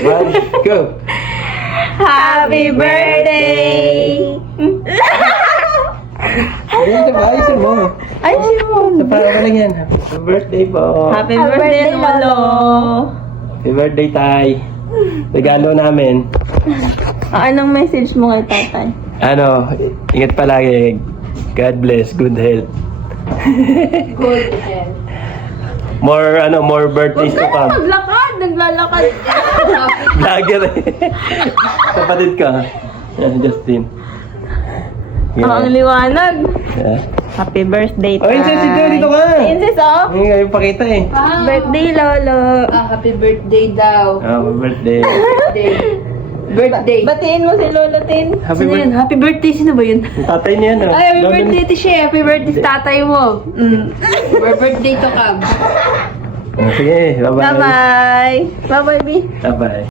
One, go! Happy birthday! Ayun ka ba? Ayusin mo. Ay, mo. Sa para ka lang yan. Happy birthday po. Happy birthday, Lolo. Happy birthday, Tay. Regalo namin. Anong message mo kay tatay? Ano, ingat palagi. God bless, good health. Good health. More birthdays to come. Maglakad! Naglalakad. Vlogger eh. Kapatid ka. Yan, Justin. Ang liwanag. Yeah. Happy birthday, Oh, Inces, dito ka. Inces, oh. Hindi kayo pakita eh. Birthday, Lolo. Happy birthday daw. Happy birthday. Birthday. Batiin mo si Lolo Tin. Happy Sino yun? birthday. Happy birthday. Sino ba yun? Yung tatay niya na. Ay, happy birthday to siya. Happy birthday sa tatay mo. Happy birthday to Cam. Sige, bye-bye. Bye-bye. Bye-bye, B. Bye-bye.